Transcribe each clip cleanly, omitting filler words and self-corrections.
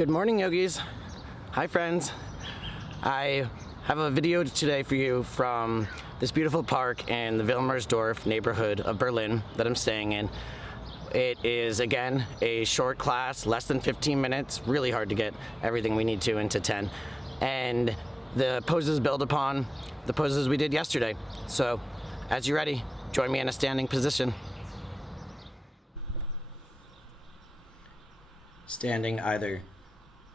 Good morning, yogis. Hi, friends. I have a video today for you from this beautiful park in the Wilmersdorf neighborhood of Berlin that I'm staying in. It is, again, a short class, less than 15 minutes, really hard to get everything we need to into 10. And the poses build upon the poses we did yesterday. So, as you're ready, join me in a standing position. Standing either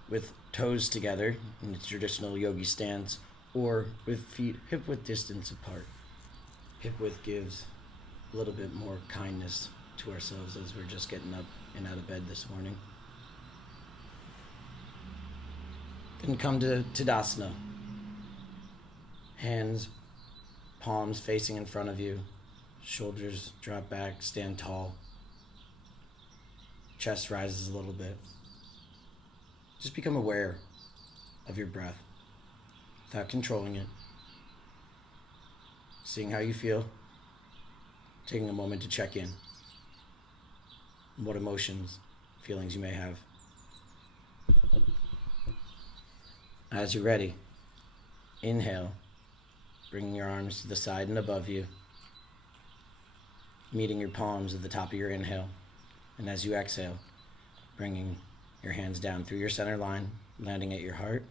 with toes together in the traditional yogi stance, or with feet hip-width distance apart. Hip-width gives a little bit more kindness to ourselves as we're just getting up and out of bed this morning. Then come to Tadasana. Hands, palms facing in front of you, shoulders drop back, stand tall. Chest rises a little bit. Just become aware of your breath without controlling it. Seeing how you feel. Taking a moment to check in. What emotions, feelings you may have. As you're ready, inhale, bringing your arms to the side and above you, meeting your palms at the top of your inhale. And as you exhale, bringing your hands down through your center line, landing at your heart,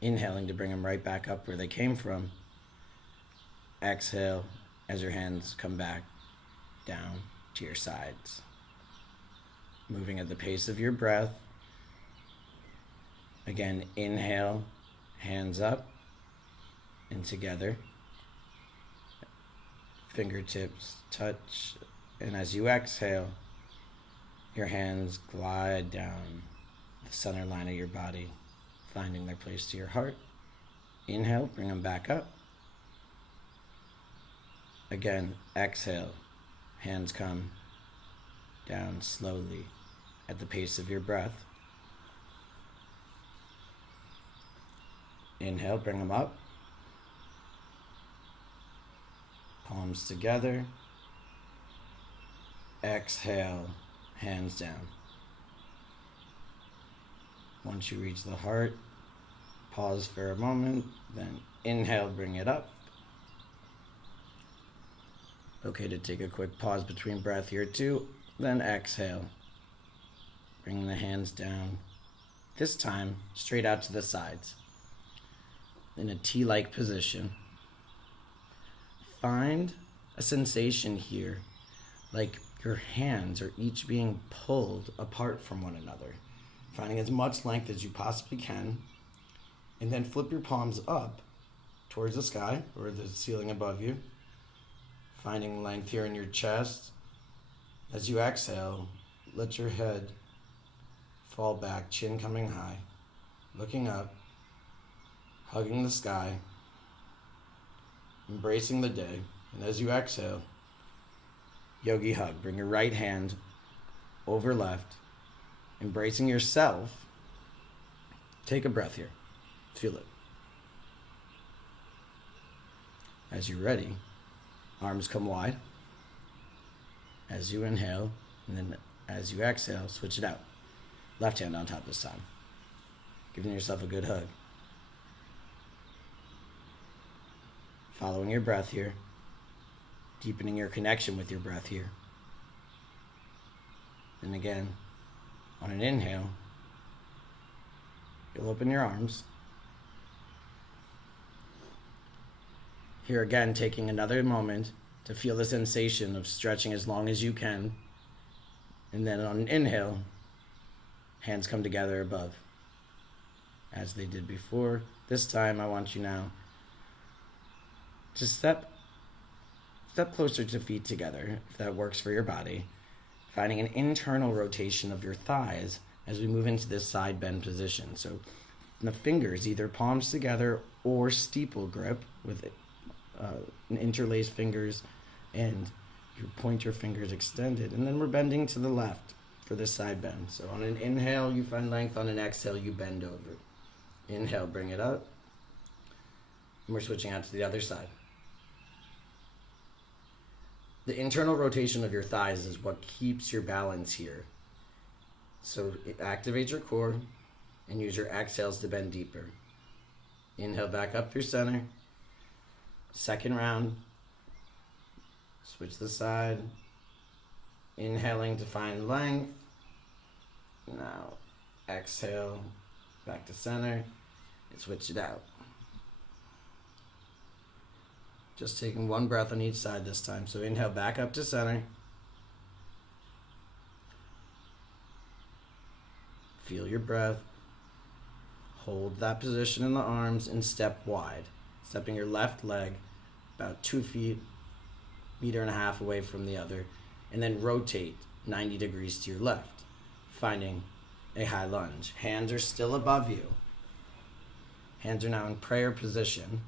inhaling to bring them right back up where they came from. Exhale as your hands come back down to your sides. Moving at the pace of your breath. Again, inhale, hands up and together. Fingertips touch, and as you exhale, your hands glide down the center line of your body, finding their place to your heart. Inhale, bring them back up. Again, exhale, hands come down slowly at the pace of your breath. Inhale, bring them up. Palms together. Exhale, hands down. Once you reach the heart, pause for a moment, then inhale, bring it up. Okay to take a quick pause between breath here too, then exhale. Bring the hands down, this time straight out to the sides. In a T-like position. Find a sensation here, like your hands are each being pulled apart from one another, finding as much length as you possibly can, and then flip your palms up towards the sky or the ceiling above you, finding length here in your chest. As you exhale, let your head fall back, chin coming high, looking up, hugging the sky, embracing the day, and as you exhale, yogi hug. Bring your right hand over left, embracing yourself. Take a breath here. Feel it. As you're ready, arms come wide. As you inhale, and then as you exhale, switch it out. Left hand on top this time. Giving yourself a good hug. Following your breath here. Deepening your connection with your breath here. And again, on an inhale, you'll open your arms. Here again, taking another moment to feel the sensation of stretching as long as you can. And then on an inhale, hands come together above, as they did before. This time, I want you now to step closer to feet together, if that works for your body, finding an internal rotation of your thighs as we move into this side bend position. So the fingers, either palms together or steeple grip with interlaced fingers and your pointer fingers extended. And then we're bending to the left for this side bend. So on an inhale, you find length. On an exhale, you bend over. Inhale, bring it up. And we're switching out to the other side. The internal rotation of your thighs is what keeps your balance here. So activate your core, and use your exhales to bend deeper. Inhale back up through center. Second round. Switch the side. Inhaling to find length. Now exhale back to center and switch it out. Just taking one breath on each side this time. So inhale back up to center. Feel your breath. Hold that position in the arms and step wide. Stepping your left leg about 2 feet, 1.5 meters away from the other. And then rotate 90 degrees to your left, finding a high lunge. Hands are still above you. Hands are now in prayer position.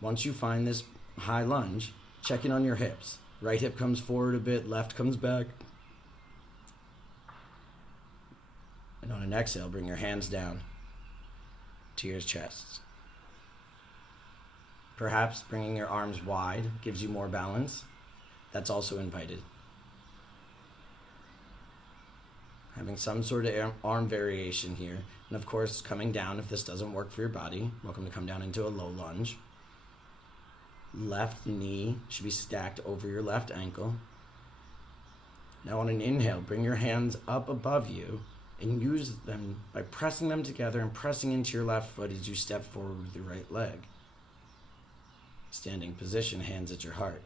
Once you find this high lunge, check in on your hips. Right hip comes forward a bit, left comes back. And on an exhale, bring your hands down to your chest. Perhaps bringing your arms wide gives you more balance. That's also invited. Having some sort of arm variation here. And of course, coming down if this doesn't work for your body. Welcome to come down into a low lunge. Left knee should be stacked over your left ankle. Now on an inhale, bring your hands up above you and use them by pressing them together and pressing into your left foot as you step forward with your right leg. Standing position, hands at your heart.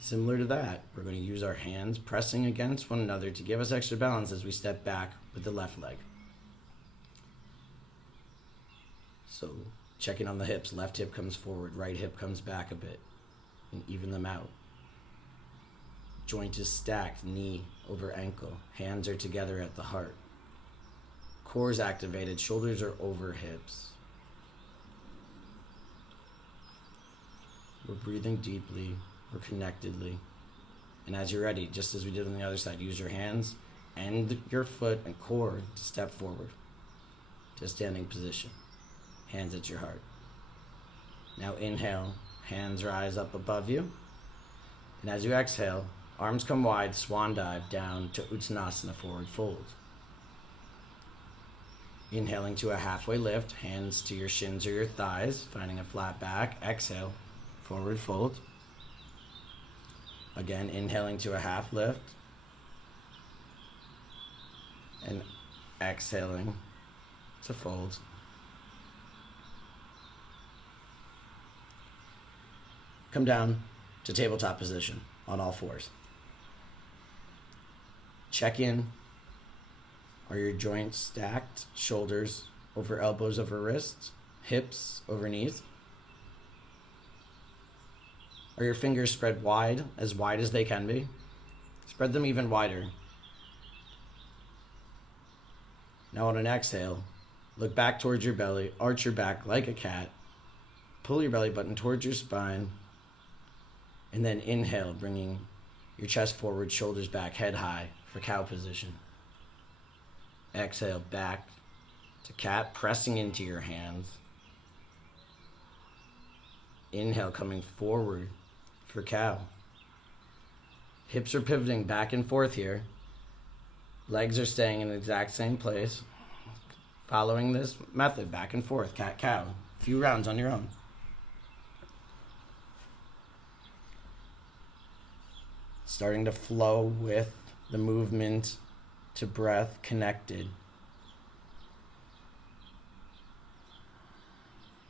Similar to that, we're going to use our hands pressing against one another to give us extra balance as we step back with the left leg. So checking on the hips, left hip comes forward, right hip comes back a bit, and even them out. Joint is stacked, knee over ankle, hands are together at the heart. Core is activated, shoulders are over hips. We're breathing deeply, we're connectedly. And as you're ready, just as we did on the other side, use your hands and your foot and core to step forward to a standing position. Hands at your heart. Now inhale, hands rise up above you. And as you exhale, arms come wide, swan dive down to Uttanasana, forward fold. Inhaling to a halfway lift, hands to your shins or your thighs, finding a flat back. Exhale, forward fold. Again, inhaling to a half lift. And exhaling to fold. Come down to tabletop position on all fours. Check in. Are your joints stacked? Shoulders over elbows over wrists? Hips over knees? Are your fingers spread wide as they can be? Spread them even wider. Now on an exhale, look back towards your belly, arch your back like a cat, pull your belly button towards your spine, and then inhale, bringing your chest forward, shoulders back, head high for cow position. Exhale, back to cat, pressing into your hands. Inhale, coming forward for cow. Hips are pivoting back and forth here. Legs are staying in the exact same place. Following this method, back and forth, cat, cow. A few rounds on your own. Starting to flow with the movement to breath, connected.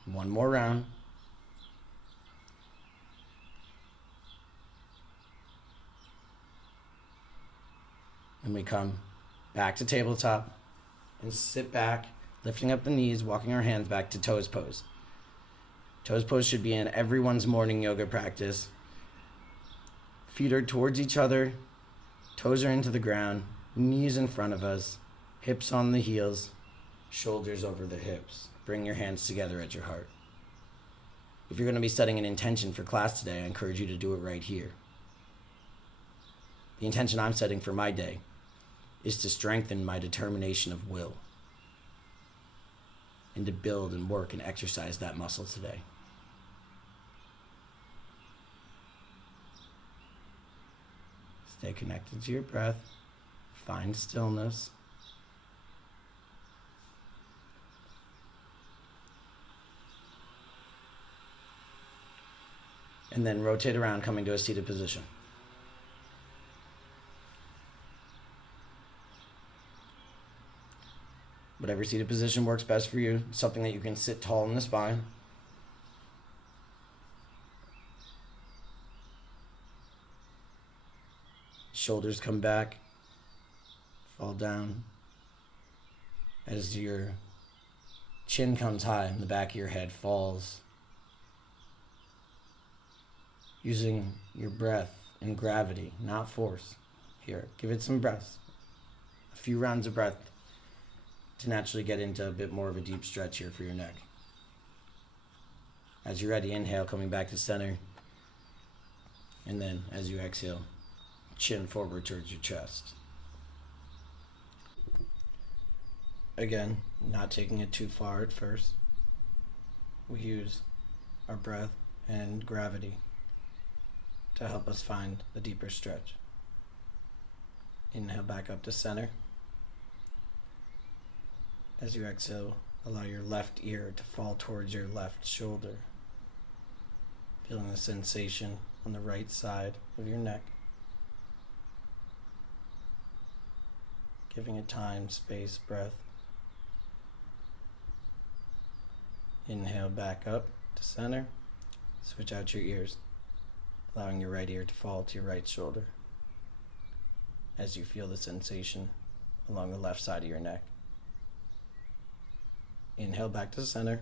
One more round. And we come back to tabletop and sit back, lifting up the knees, walking our hands back to toes pose. Toes pose should be in everyone's morning yoga practice. Feet are towards each other, toes are into the ground, knees in front of us, hips on the heels, shoulders over the hips. Bring your hands together at your heart. If you're going to be setting an intention for class today, I encourage you to do it right here. The intention I'm setting for my day is to strengthen my determination of will and to build and work and exercise that muscle today. Stay connected to your breath. Find stillness. And then rotate around, coming to a seated position. Whatever seated position works best for you, something that you can sit tall in the spine. Shoulders come back, fall down. As your chin comes high and the back of your head falls. Using your breath and gravity, not force. Here, give it some breaths. A few rounds of breath to naturally get into a bit more of a deep stretch here for your neck. As you're ready, inhale, coming back to center. And then as you exhale, chin forward towards your chest. Again, not taking it too far at first. We use our breath and gravity to help us find a deeper stretch. Inhale back up to center. As you exhale, allow your left ear to fall towards your left shoulder. Feeling the sensation on the right side of your neck. Giving it time, space, breath. Inhale back up to center. Switch out your ears, allowing your right ear to fall to your right shoulder as you feel the sensation along the left side of your neck. Inhale back to center.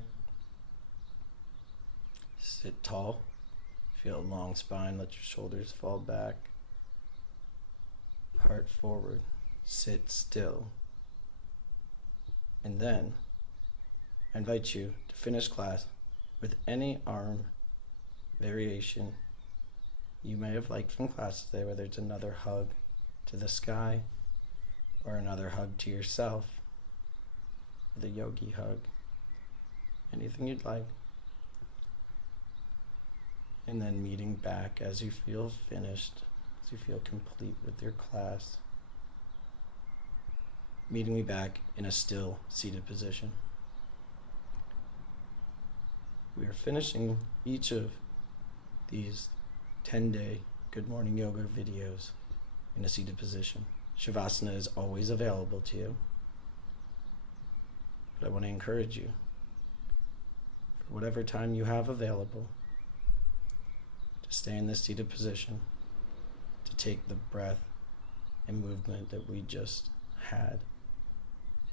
Sit tall. Feel a long spine. Let your shoulders fall back. Heart forward. Sit still. And then I invite you to finish class with any arm variation you may have liked from class today, whether it's another hug to the sky or another hug to yourself, the yogi hug, anything you'd like. And then meeting back as you feel finished, as you feel complete with your class. Meeting me back in a still seated position. We are finishing each of these 10-day Good Morning Yoga videos in a seated position. Shavasana is always available to you. But I want to encourage you, for whatever time you have available, to stay in this seated position, to take the breath and movement that we just had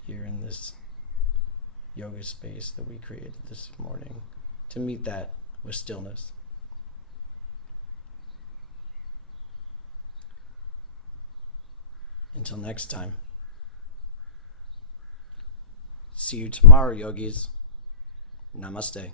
here in this yoga space that we created this morning, to meet that with stillness. Until next time. See you tomorrow, yogis. Namaste.